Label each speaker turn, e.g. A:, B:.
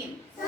A: team.